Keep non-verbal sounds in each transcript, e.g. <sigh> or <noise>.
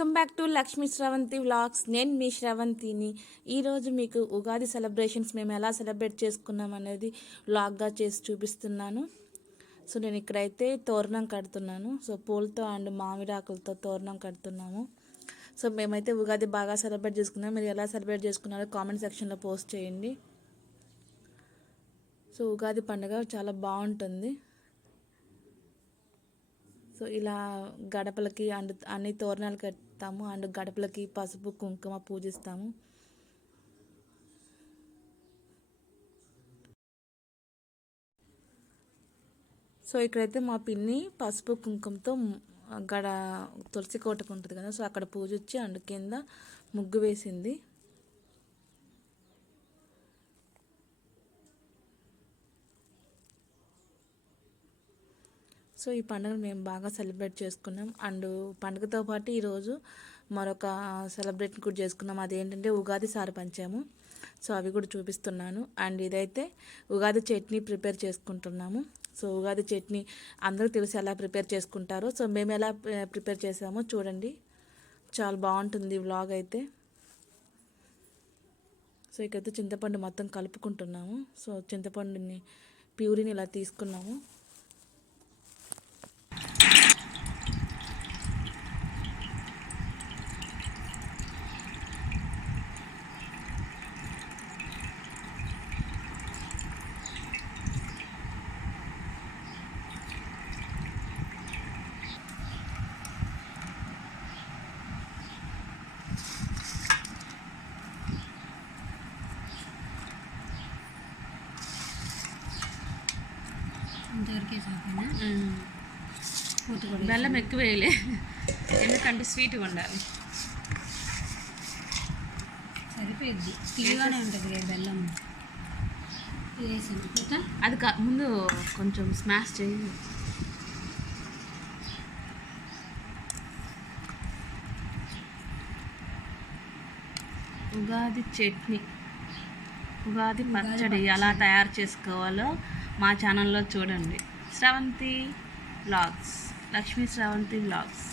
Welcome back to Lakshmi Sravanthi vlogs. నేను మీ శ్రవంతిని. ఈరోజు మీకు ఉగాది సెలబ్రేషన్స్ మేము ఎలా సెలబ్రేట్ చేసుకున్నాం అనేది వ్లాగ్గా చేసి చూపిస్తున్నాను. సో నేను ఇక్కడైతే తోరణం కడుతున్నాను. సో పూలతో అండ్ మామిడాకులతో తోరణం కడుతున్నాము. సో మేమైతే ఉగాది బాగా సెలబ్రేట్ చేసుకున్నాం. మీరు ఎలా సెలబ్రేట్ చేసుకున్నారో కామెంట్ సెక్షన్లో పోస్ట్ చేయండి. సో ఉగాది పండుగ చాలా బాగుంటుంది. సో ఇలా గడపలకి అండ్ అన్ని తోరణాలు చేస్తాము అండ్ గడపలకి పసుపు కుంకుమ పూజిస్తాము. సో ఇక్కడైతే మా పిన్ని పసుపు కుంకుమతో గడ తులసి కోటకు ఉంటుంది కదా సో అక్కడ పూజ వచ్చి అండ్ కింద ముగ్గు వేసింది. సో ఈ పండుగను మేము బాగా సెలబ్రేట్ చేసుకున్నాం. అండ్ పండుగతో పాటు ఈరోజు మరొక సెలబ్రేట్ కూడా చేసుకున్నాం. అదేంటంటే ఉగాది సారి పంచాము. సో అవి కూడా చూపిస్తున్నాను. అండ్ ఇదైతే ఉగాది చట్నీ ప్రిపేర్ చేసుకుంటున్నాము. సో ఉగాది చట్నీ అందరికీ తెలిసి ఎలా ప్రిపేర్ చేసుకుంటారో సో మేము ఎలా ప్రిపేర్ చేసామో చూడండి. చాలా బాగుంటుంది వ్లాగ్ అయితే. సో ఇక్కడైతే చింతపండు మొత్తం కలుపుకుంటున్నాము. సో చింతపండుని ప్యూరిని ఇలా తీసుకున్నాము. బెల్లం ఎక్కువ వేయలే. ఎందుకంటే స్వీట్గా ఉండాలి. సరిపోయింది. తీయగానే ఉంటుంది బెల్లం. అది కా ముందు కొంచెం స్మాష్ చేయి. ఉగాది చట్నీ. ఉగాది పచ్చడి ఎలా తయారు చేసుకోవాలో మా ఛానల్లో చూడండి. శ్రవంతి వ్లాగ్స్ లక్ష్మీ శ్రవంతి వ్లాగ్స్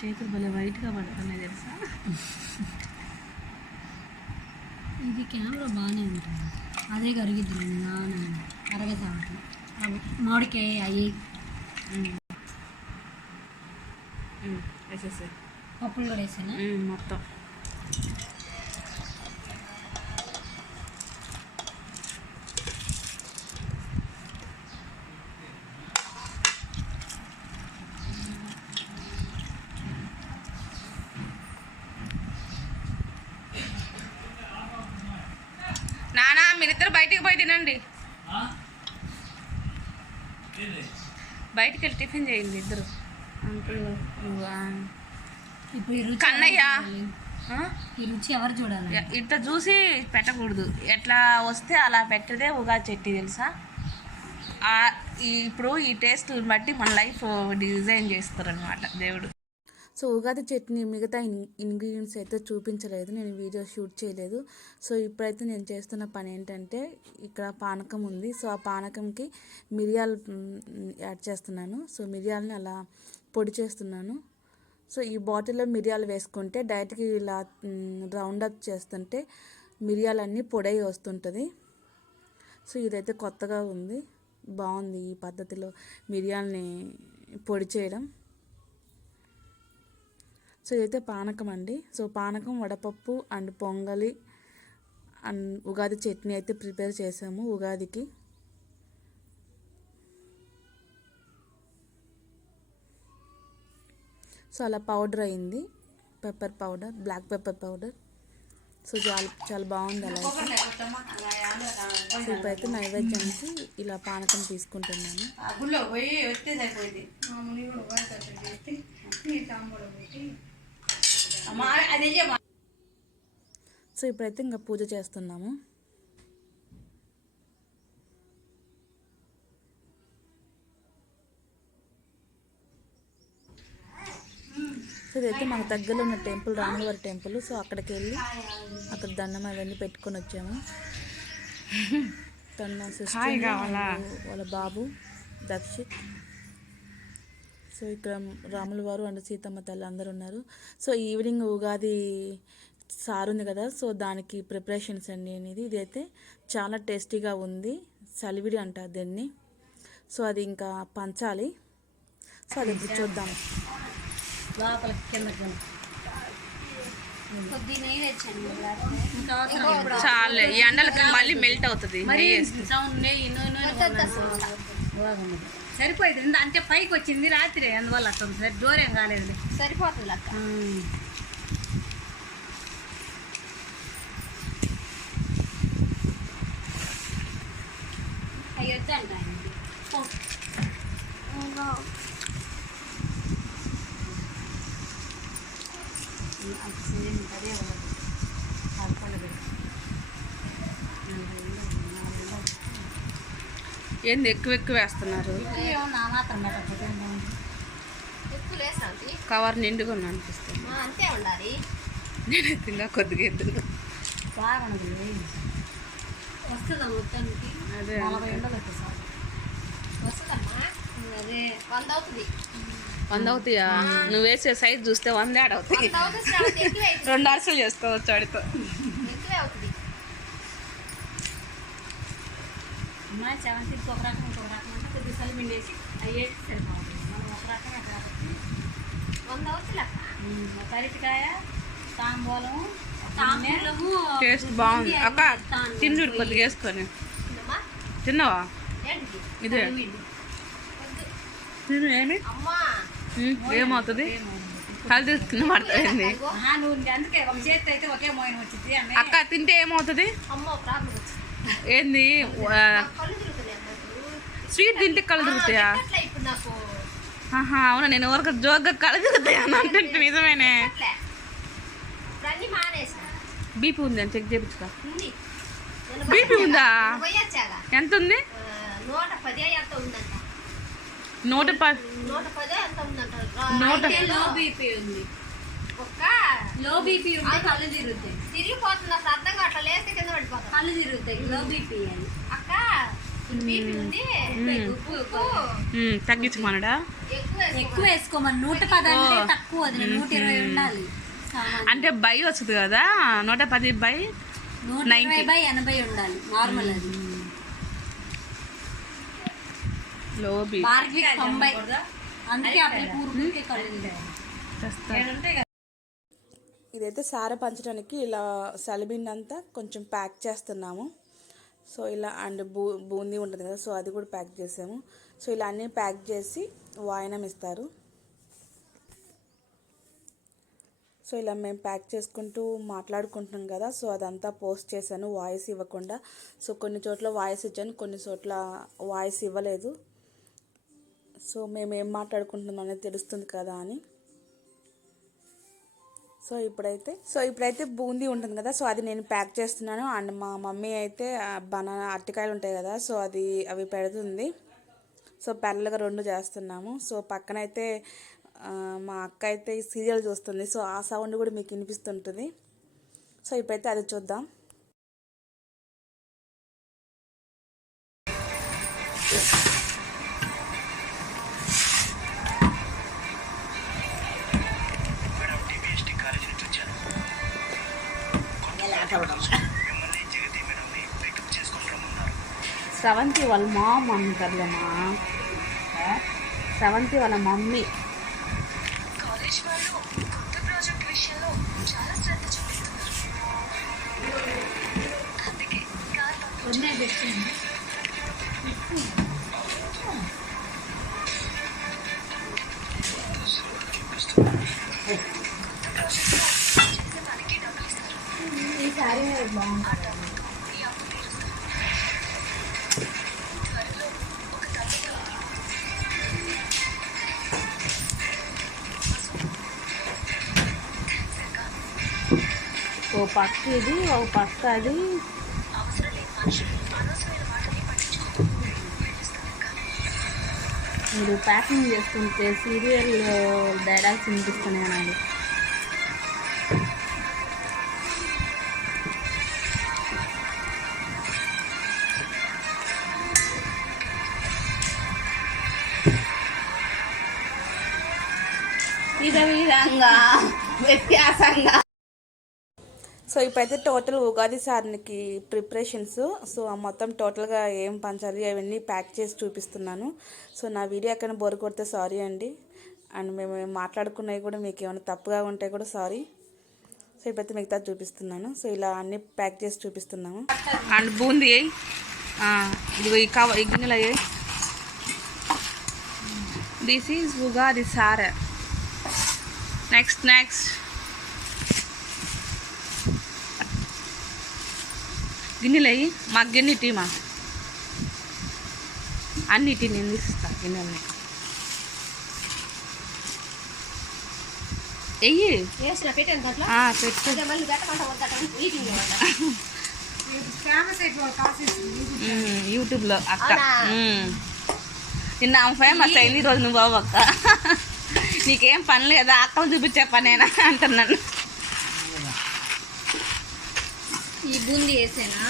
చేతులు భలే వైట్గా పడుతున్నాయి తెలుసా? ఇది కెమెరా బాగానే ఉంటుంది. అదే కరిగిద్ది నాన్న. అరగసాగుతుంది మామిడికాయ అయ్యి. పప్పులు కూడా వేసానా? మొత్తం నానా మీరిద్దరు బయటికి పోయి తినండి. బయటికి వెళ్ళి టిఫిన్ చేయండి ఇద్దరు. కన్నయ్య? ఈ రుచి ఎవరు చూడాలి? ఇట్లా చూసి పెట్టకూడదు. ఎట్లా వస్తే అలా పెట్టదే ఉగాది చెట్టు తెలుసా? ఇప్పుడు ఈ టేస్ట్ బట్టి మన లైఫ్ డిజైన్ చేస్తారనమాట దేవుడు. సో ఉగాది చట్నీ మిగతా ఇంగ్రీడియంట్స్ అయితే చూపించలేదు. నేను వీడియో షూట్ చేయలేదు. సో ఇప్పుడైతే నేను చేస్తున్న పని ఏంటంటే ఇక్కడ పానకం ఉంది. సో ఆ పానకంకి మిరియాలు యాడ్ చేస్తున్నాను. సో మిరియాలని అలా పొడి చేస్తున్నాను. సో ఈ బాటిల్లో మిరియాలు వేసుకుంటే డైరెక్ట్గా ఇలా రౌండ్ అప్ చేస్తుంటే మిరియాలన్నీ పొడై వస్తుంటుంది. సో ఇదైతే కొత్తగా ఉంది. బాగుంది ఈ పద్ధతిలో మిరియాలని పొడి చేయడం. సో ఇదైతే పానకం అండి. సో పానకం వడపప్పు అండ్ పొంగలి అండ్ ఉగాది చట్నీ అయితే ప్రిపేర్ చేసాము ఉగాదికి. సో అలా పౌడర్ అయింది. Pepper powder black pepper powder. So చాలా చాలా బాగుంది అలా అయితే. సో ఇప్పుడైతే నైవేద్యానికి ఇలా పానకం తీసుకుంటున్నాను గుళ్ళో పోయి వస్తే సరిపోయింది అమ్మా అదే చెప్ప సో ఇప్పుడైతే ఇంకా పూజ చేస్తున్నాము. సో ఇదైతే మాకు దగ్గరలో ఉన్న టెంపుల్ రాములవారి టెంపుల్. సో అక్కడికి వెళ్ళి అక్కడ దండం అవన్నీ పెట్టుకొని వచ్చాము. తన సిస్టర్? వాళ్ళ బాబు దక్షిత్. సో ఇక్కడ రాముల వారు అండ్ సీతమ్మ తల్లి అందరూ ఉన్నారు. సో ఈవినింగ్ ఉగాది సారు ఉంది కదా సో దానికి ప్రిపరేషన్స్ అండి అనేది. ఇది అయితే చాలా టేస్టీగా ఉంది. సలివిడి అంటారు దీన్ని. సో అది ఇంకా పంచాలి. సో అది ఇప్పుడు చూద్దాం కిందకి లేదు. చాలే ఈ ఎండలకి మళ్ళీ మెల్ట్ అవుతుంది నెయ్యి సరిపోయింది. అంటే పైకి వచ్చింది రాత్రి. అందువల్ల అట్లా. సరే ఏం కాలేదు సరిపోతుంది అక్క అయ్యి వచ్చాను ఏంది ఎక్కువ ఎక్కువ వేస్తున్నారు? కవర్ నిండుగా అనిపిస్తుంది అంతే ఉండాలి. నేనైతే ఇంకా కొద్దిగా ఎద్దు అదే వంద అవుతాయా? నువ్వు వేసే సైజ్ చూస్తే వంద యాడ్ అవుతాయి. అవుతుంది <laughs> రెండు అరసలు చేసుకోవచ్చు వాడితో ఎక్కువే అవుతుంది సెవెంటీన్కి ఒక రకం ఇంకొక రకం అంటే కొద్దిగా సలిమిండి వేసి అవి సరిపోతుంది. మనం ఒక రకమే కాబట్టి వంద ఉమ్, ఒక అరటికాయ తాంబూలం తాంబూలము టేస్ట్ బాగుంది. అక్క తిని చూడు కొద్దిగా వేసుకొని. తిన్నావా? ఇదే. తిను ఏమి? ఏమవుతుంది కళ్ళు కింద పడుతుంది అక్క తింటే ఏమవుతుంది? అమ్మో ప్రాబ్లం వచ్చింది. ఏంది? స్వీట్ తింటే కళ్ళు తిరుగుతాయా? నాకు ఆహా అవునా నేను ఎవరికి జోగ్గా కళ్ళు తిరుగుతాయా అని అంటే నిజమేనే. బీపీ ఉంది అని చెక్ చేయించుకో. బీపీ ఉందా? ఎంత ఉంది? నూట పది నూట లో బీపీ ఉంది ఒక్క లో బీపీ ఉంటే కళ్ళు తిరుగుతాయి. తిరిగిపోతుంది? అసలు అర్థం అట్లా లేస్తే కింద పడిపోతాం. కళ్ళు తిరుగుతాయి. లో బీపీ అని. అక్క బీపీ ఉంది. ఉప్పు ఉప్పు ఉమ్, తగ్గించమనడా ఎక్కువ వేసుకోమని. నూట పది తక్కువ అది. నూట ఇరవై ఉండాలి. అంటే బై వస్తుంది కదా? నూట పది బై నూట 90. ఇరవై బై ఎనభై ఉండాలి. నార్మల్ అది. లో బీ భార్గవి తొంభై. అందుకే అప్పుడు కళ్ళు ఇదైతే సార పంచడానికి ఇలా సలిబిండి అంతా కొంచెం ప్యాక్ చేస్తున్నాము. సో ఇలా అండ్ బూ బూందీ ఉంటుంది కదా సో అది కూడా ప్యాక్ చేసాము. సో ఇలా అన్నీ ప్యాక్ చేసి వాయనం ఇస్తారు. సో ఇలా మేము ప్యాక్ చేసుకుంటూ మాట్లాడుకుంటున్నాం కదా సో అదంతా పోస్ట్ చేశాను వాయిస్ ఇవ్వకుండా. సో కొన్ని చోట్ల వాయిస్ ఇచ్చాను కొన్ని చోట్ల వాయిస్ ఇవ్వలేదు. సో మేము ఏం మాట్లాడుకుంటున్నాం అనేది తెలుస్తుంది కదా అని. సో ఇప్పుడైతే సో ఇప్పుడైతే బూందీ ఉంటుంది కదా సో అది నేను ప్యాక్ చేస్తున్నాను. అండ్ మా మమ్మీ అయితే బనానా అరటికాయలు ఉంటాయి కదా సో అది అవి పెడుతుంది. సో పెళ్ళగా రెండు చేస్తున్నాము. సో పక్కనైతే మా అక్క అయితే సీరియల్ చూస్తుంది. సో ఆ సౌండ్ కూడా మీకు వినిపిస్తుంటుంది. సో ఇప్పుడైతే అది చూద్దాం. సెవెంతీ వాళ్ళ మామ్ అంటారులేమా సెవెంతీ వాళ్ళ మమ్మీ పక్క ఇది ఒక పక్క అది మీరు ప్యాకింగ్ చేసుకుంటే సీరియల్ డైలాగ్స్ వినిపిస్తున్నాయి నాకు విధంగా వ్యత్యాసంగా. సో ఇప్పుడైతే టోటల్ ఉగాది సార్నికి ప్రిపరేషన్స్ సో ఆ మొత్తం టోటల్గా ఏం పంచాలి అవన్నీ ప్యాక్ చేసి చూపిస్తున్నాను. సో నా వీడియో ఎక్కడ బోర్ కొడితే సారీ అండి. అండ్ మేము మాట్లాడుకున్నవి కూడా మీకు ఏమైనా తప్పుగా ఉంటే కూడా సారీ సో ఇప్పుడైతే మిగతా చూపిస్తున్నాను. సో ఇలా అన్నీ ప్యాక్ చేసి చూపిస్తున్నాము. అండ్ బూందీ ఇది ఇదిగో ఈ కవ ఈ దిస్ ఈజ్ ఉగాది సార. నెక్స్ట్ నెక్స్ట్ గిన్నెలు వేయి మాకు గిన్నె టీమా అన్నిటి నేను తీస్తా గిన్నెల్ని వెయ్యి యూట్యూబ్లో అక్క. నిన్న ఆమె ఫేమస్ అయింది ఈరోజు నువ్వు బాబు అక్క. నీకేం పని లేదా? అక్కలు చూపించే పనేనా అంటున్నాను ఈ బూందీ వేసేనా?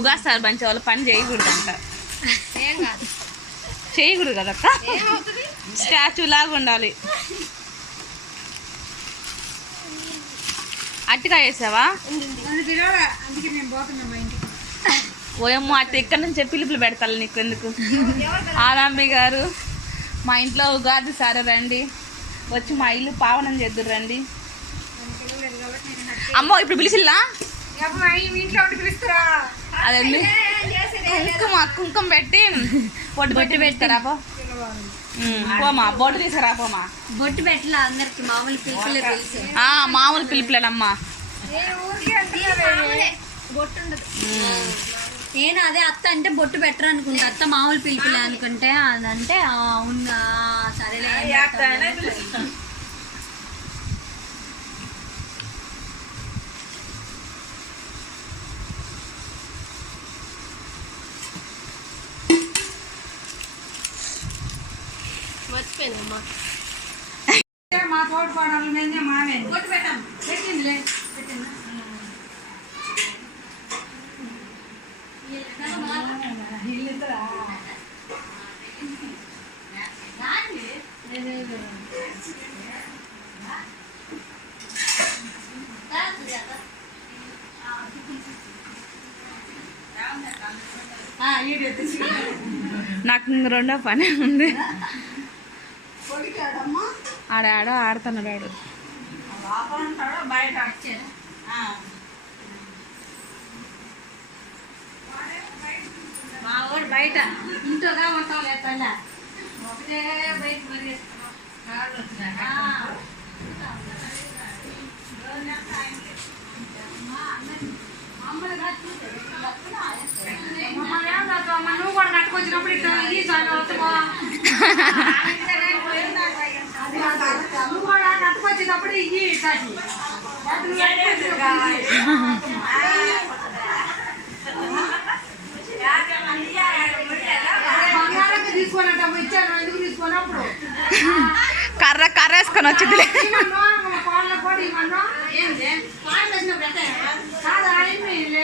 ఉగాది సార్ మంచి వాళ్ళు పని చేయకూడదు అంట ఏం కాదు. చేయకూడదు కదా అక్క? ఏమవుతుంది స్టాచ్యూ లాగా ఉండాలి. అట్టిగా వేసావా ఓయమ్మ అట్ట ఇక్కడ నుంచి పిలుపులు పెడతాను నీకు ఎందుకు? ఆరాంబి గారు మా ఇంట్లో ఉగాది సార్ రండి. వచ్చి మా ఇల్లు పావనం చేద్దురు రండి. అమ్మో ఇప్పుడు పిలిచిల్లా? అదండి కుంకుమ కుంకుమ పెట్టి పొట్టు పెట్టి. పెడతారా పోమా బొట్టు తీసుకురా పోమా? బొట్టు పెట్టలే అందరికి మామూలు పిలుపులే తెలుసు ఆ, మామూలు పిలుపులేనమ్మా. నేను అదే అత్త అంటే బొట్టు పెట్టరు అనుకుంటా అత్త మామూలు పిలుపులే అనుకుంటే అదంటే ఆ, అవునా సరేలే మా తోడు కోడలు నేనే మామే బొట్టు పెట్టాం. పెట్టిందిలే. పెట్టిందా? నాకు ఇంక రెండో పని ఉంది. ఆడాడో ఆడుతున్నాడు ఆడు మా వాడు బయట. ఇంట్లోగా ఉంటాం లేదా ఒకటే బయట మరి <laughs> నువ్వు కూడా కట్టుకొచ్చినప్పుడు ఇట్లా ఈ సాగు అవుతావా <laughs> నువ్వు కూడా కట్టుకొచ్చినప్పుడు ఇవి ఇట్లాంటి బంగారం తీసుకున్నట్టు ఇచ్చాను ఎందుకు తీసుకున్నప్పుడు కర్ర కర్ర వేసుకొని వచ్చిందిలే. ఇదిగో ఎక్కడికి వచ్చాడు ఇవన్నో ఏంది కాళ్ళు వచ్చినప్పుడు ఎట్ట? కాదు ఆయన్ని లే.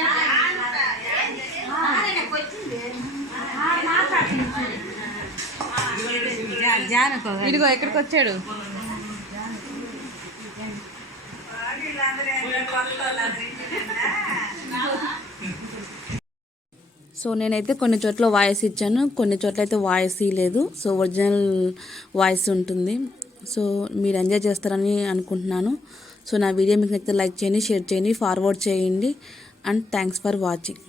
ఆ, మాట్లాడుతుంది. ఇదిగో ఎక్కడికి వచ్చాడు సో నేనైతే కొన్ని చోట్ల వాయిస్ ఇచ్చాను కొన్ని చోట్ల అయితే వాయిస్ ఇవ్వలేదు సో ఒరిజినల్ వాయిస్ ఉంటుంది. సో మీరు ఎంజాయ్ చేస్తారని అనుకుంటున్నాను. సో నా వీడియో మీకు నచ్చితే లైక్ చేయండి షేర్ చేయండి ఫార్వర్డ్ చేయండి. And thanks for watching.